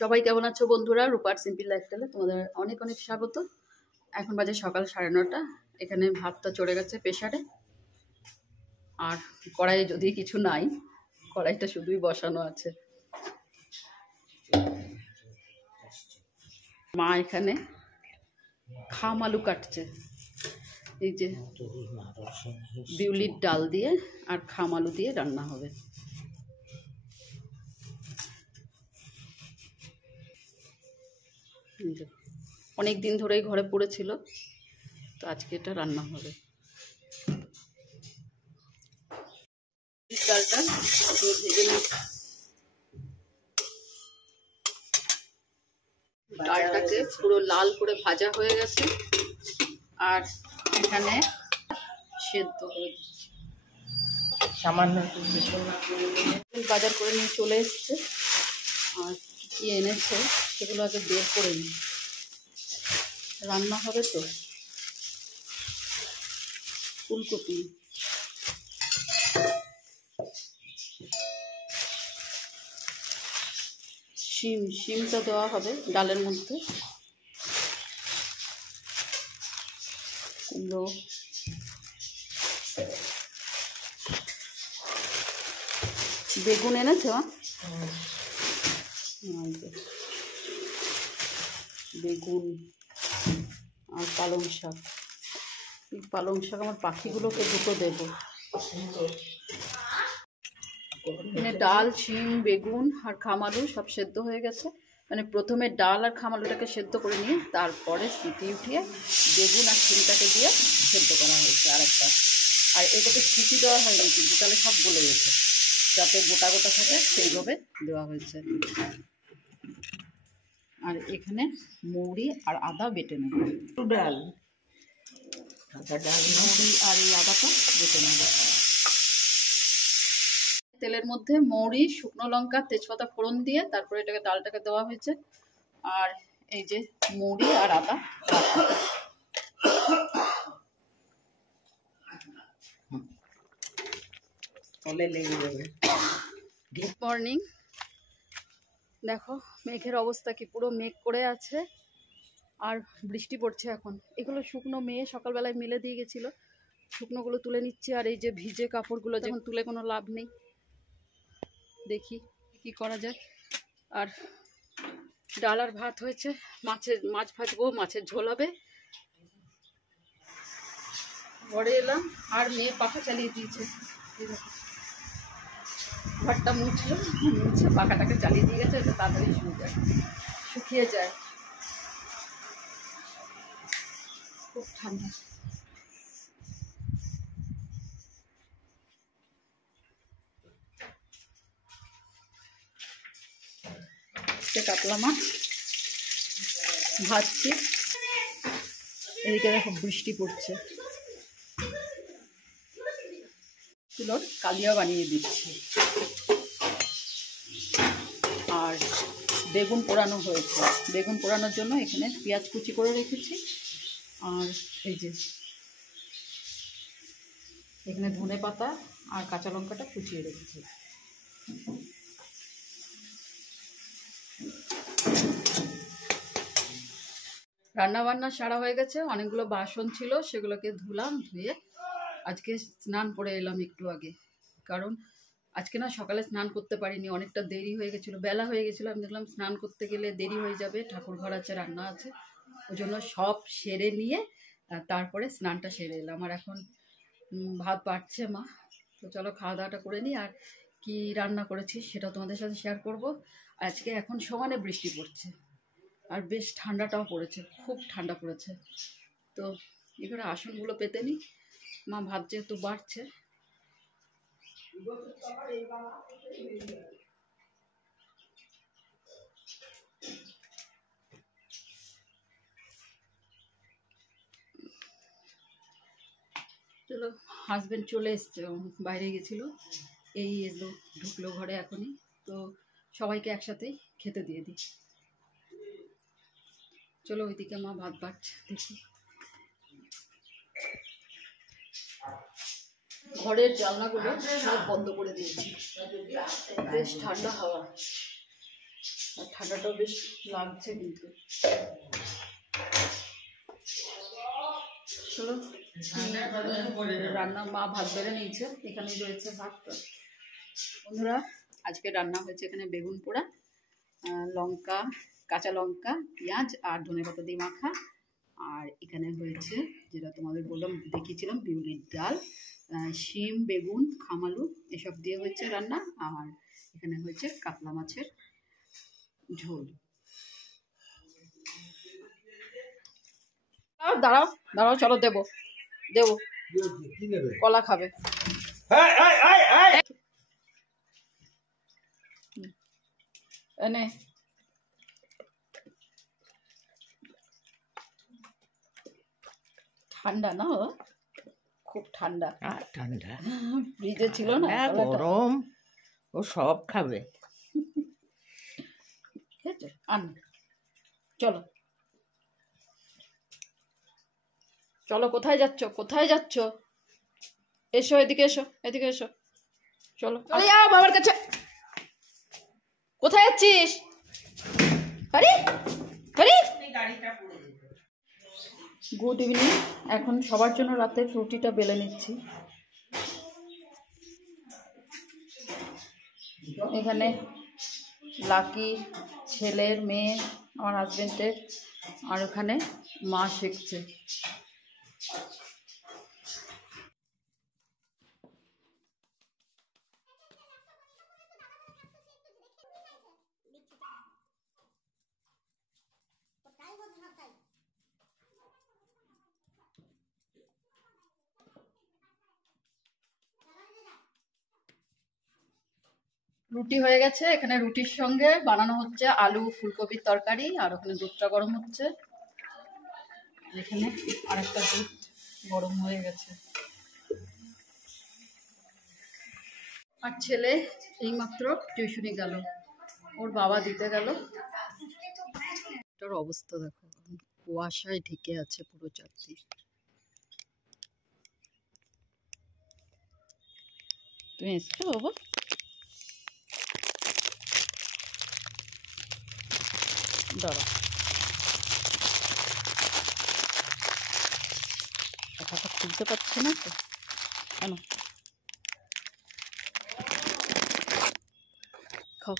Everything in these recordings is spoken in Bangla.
সবাই কেমন আছো বন্ধুরা? রূপার সিম্পল লাইফস্টাইলে তোমাদের অনেক অনেক স্বাগত। এখন বাজে সকাল 9:30। এখানে ভাতটা চড়ে গেছে প্রেসারে, আর কড়াইয়ে যদি কিছু নাই, কড়াইটা শুধুই বসানো আছে। মা এখানে খাম আলু কাটছে, এই যে বিউলির ডাল দিয়ে আর খাম আলু দিয়ে রান্না হবে। অনেক দিন ধরেই ঘরে পড়েছিল, তো আজকে এটা রান্না হবে। ডালটা ভেজে নিই। ডালটাকে পুরো লাল করে ভাজা হয়ে গেছে, আর এখানে সেদ্ধ করে দিচ্ছি। সামান্য বাজার করে নিয়ে চলে এসছে, আর কি এনেছে সেগুলো আগে বের করে নিই। রান্না হবে তো। ফুলকপি, শিমটা দেওয়া হবে ডালের মধ্যে, কুমড়ো, বেগুন এনেছে বেগুন আর পালং শাক। পালং শাক আমার পাখিগুলোকে দুটো দেবো। এখানে ডাল, শিম, বেগুন আর খাম আলু সব সেদ্ধ হয়ে গেছে। মানে প্রথমে ডাল আর খাম আলুটাকে সেদ্ধ করে নিয়ে তারপরে সিটি উঠিয়ে বেগুন আর শিমটাকে দিয়ে সেদ্ধ করা হয়েছে আরেকবার। আর এটাকে সিটি দেওয়া হয়নি কিন্তু, তাহলে সব গলে গেছে, যাতে গোটা গোটা থাকে সেইভাবে দেওয়া হয়েছে। আর এখানে মৌরি আর আদা বেটে নেব। ডাল মৌরি আর এই আদাটা বেটে নেব। তেলের মধ্যে মৌরি, শুকনো লঙ্কা, তেজপাতা ফোড়ন দিয়ে তারপরে এটাকে ডালটাকে দেওয়া হয়েছে। আর এই যে মৌরি আর আদা। Good morning. দেখো মেঘের অবস্থা কি, পুরো মেঘ করে আছে আর বৃষ্টি পড়ছে এখন। এগুলো শুকনো মেয়ে সকালবেলায় মেলে দিয়ে গেছিলো, শুকনোগুলো তুলে নিচ্ছে। আর এই যে ভিজে কাপড়গুলো যখন তুলে কোনো লাভ নেই, দেখি কি করা যায়। আর ডাল আর ভাত হয়েছে, মাছ ভাজবো, মাছের ঝোল হবে। ঘরে এলাম আর মেয়ে পাখা চালিয়ে দিয়েছে, ঘরটা মুছলো, মুছে পাখাটাকে চালিয়ে দিয়ে গেছে। এটা তাড়াতাড়ি শুকিয়ে যায়, খুব ঠান্ডা। কাতলা মাছ ভাজছি। এদিকে দেখো বৃষ্টি পড়ছে, চুলোর কালিয়া বানিয়ে দিচ্ছি। আর বেগুন পোড়ানো হয়েছে, বেগুন পোড়ানোর জন্য এখানে পেঁয়াজ কুচি করে রেখেছি। আর এই যে এখানে ধনে পাতা আর কাঁচা লঙ্কাটা কুচিয়ে রেখেছি। রান্না বান্না সারা হয়ে গেছে, অনেকগুলো বাসন ছিল, সেগুলোকে ধুলাম। ধুয়ে আজকে স্নান করে এলাম একটু আগে, কারণ আজকে না সকালে স্নান করতে পারিনি, অনেকটা দেরি হয়ে গেছিলো, বেলা হয়ে গেছিলো। আমি দেখলাম স্নান করতে গেলে দেরি হয়ে যাবে, ঠাকুর ঘর আছে, রান্না আছে, ওই জন্য সব সেরে নিয়ে তারপরে স্নানটা সেরে এলাম। আর এখন ভাত বাড়ছে মা, তো চলো খাওয়া দাওয়াটা করে নিই। আর কি রান্না করেছি সেটা তোমাদের সাথে শেয়ার করব। আজকে এখন সমানে বৃষ্টি পড়ছে, আর বেশ ঠান্ডাটাও পড়েছে, খুব ঠান্ডা পড়েছে। তো এখানে আসনগুলো পেতে নিই, মা ভাত যেহেতু বাড়ছে। চলো, হাজব্যান্ড চলে এসছে, বাইরে গেছিলো, এই এলো, ঢুকলো ঘরে এখনই। তো সবাইকে একসাথেই খেতে দিয়ে দিই। চলো ওইদিকে মা ভাত বাড়ছে, দেখি। ঘরের জানলাগুলো সব বন্ধ করে দিয়েছি, বেশ ঠান্ডা হাওয়া। আর ঠান্ডাটাও বেশ লাগছে কিন্তু। চলো রান্না, মা ভাত বেড়ে নিয়েছে, এখানেই রয়েছে ভাতটা। বন্ধুরা আজকে রান্না হয়েছে এখানে বেগুন পোড়া, লঙ্কা, কাঁচা লঙ্কা, পেঁয়াজ আর ধনেপাতা দিয়ে মাখা। আর এখানে হয়েছে যেটা তোমাদের বললাম, দেখিয়েছিলাম, বিউলির ডাল, শিম, বেগুন, খামালু এসব দিয়ে হয়েছে রান্না। আর এখানে হয়েছে কাতলা মাছের ঝোল। দাঁড়াও দাঁড়াও, চলো দেবো দেবো, কলা খাবে। এনে ঠান্ডা না, খুব ঠান্ডা। ঠান্ডা ফ্রিজে ছিল না, গরম, ও সব খাবে। আন, চলো চলো, কোথায় যাচ্ছ, কোথায় যাচ্ছ? এসো এদিকে, এসো এদিকে এসো, চলো চলে যাও বাবার কাছে। কোথায় যাচ্ছিস? আরে আরে, গুড ইভিনিং। এখন সবার জন্য রাতের রুটিটা বেলে নিচ্ছি। এখানে লাকি, ছেলের, মেয়ে, আমার হাজবেন্ডের, আর ওখানে মা শিখছে। রুটি হয়ে গেছে, এখানে রুটির সঙ্গে বানানো হচ্ছে আলু ফুলকপির তরকারি, আর ওখানে দুধটা গরম হচ্ছে। এখানে আরেকটা দুধ গরম হয়ে গেছে। আর ছেলে এইমাত্র টিউশনি গেল, ওর বাবা দিতে গেল। এটার অবস্থা দেখো, কুয়াশায় ঢেকে আছে পুরো চারদিক। তুমি এসছো বাবা? দাঁড়া, কথাটা খুলতে পারছি না তো, কেন? খাও।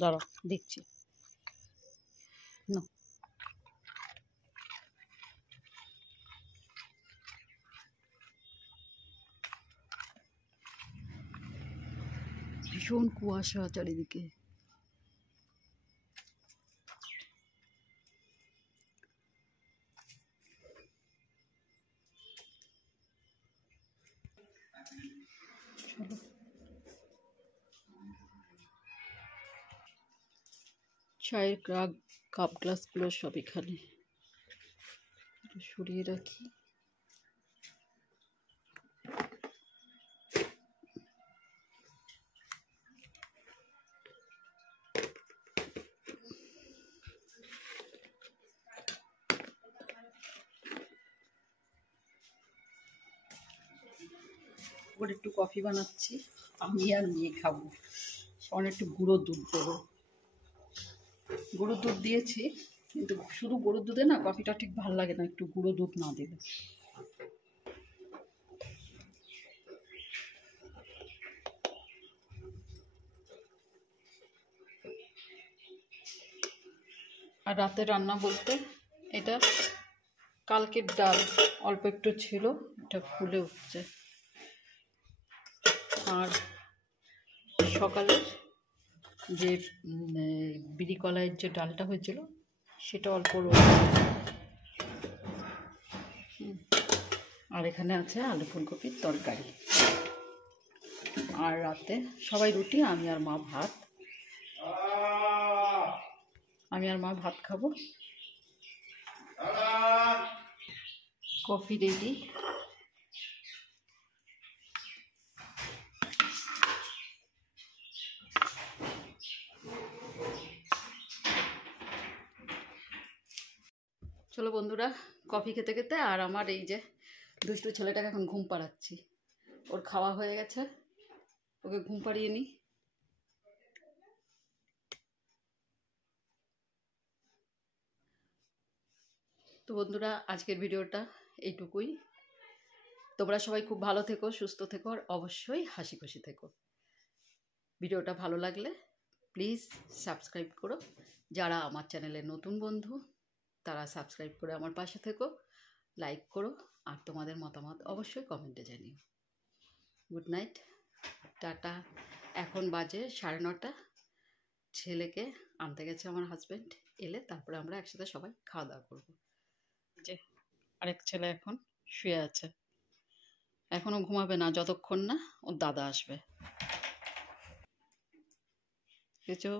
দাঁড়া দেখছি না। ভীষণ কুয়াশা চারিদিকে। চায়ের কাপ গ্লাসগুলো সব এখানে সরিয়ে রাখি। ওর একটু কফি বানাচ্ছি, আমি আর মেয়ে খাবো। অনেক একটু গুঁড়ো দুধ দেবো, গুঁড়ো দুধ দিয়েছি, কিন্তু শুধু গুঁড়ো দুধে না কফিটা ঠিক ভালো লাগে না, একটু গুঁড়ো দুধ না দিলে। আর রাতে রান্না বলতে এটা কালকের ডাল অল্প একটু ছিল, এটা ফুলে উঠছে। আর সকালের যে বিড়ি কলাইয়ের যে ডালটা হয়েছিল সেটা অল্প রয়েছে। আর এখানে আছে আলু ফুলকপির তরকারি। আর রাতে সবাই রুটি, আমি আর মা ভাত। আমি আর মা ভাত খাবো। Coffee ready. চলো বন্ধুরা, কফি খেতে খেতে, আর আমার এই যে দুষ্টু ছেলেটাকে এখন ঘুম পাড়াচ্ছি। ওর খাওয়া হয়ে গেছে, ওকে ঘুম পাড়িয়ে নিই। তো বন্ধুরা, আজকের ভিডিওটা এইটুকুই। তোমরা সবাই খুব ভালো থেকো, সুস্থ থেকো, আর অবশ্যই হাসি খুশি থেকো। ভিডিওটা ভালো লাগলে প্লিজ সাবস্ক্রাইব করো। যারা আমার চ্যানেলের নতুন বন্ধু তারা সাবস্ক্রাইব করে আমার পাশে থেকো, লাইক করো, আর তোমাদের মতামত অবশ্যই কমেন্টে জানিও। Good night, tata. এখন বাজে 9:30। ছেলেকে আনতে গেছে আমার হাজব্যান্ড, এলে তারপরে আমরা একসাথে সবাই খাওয়া দাওয়া করবো। যে আরেক ছেলে এখন শুয়ে আছে, এখনো ঘুমাবে না যতক্ষণ না ওর দাদা আসবে। কিছু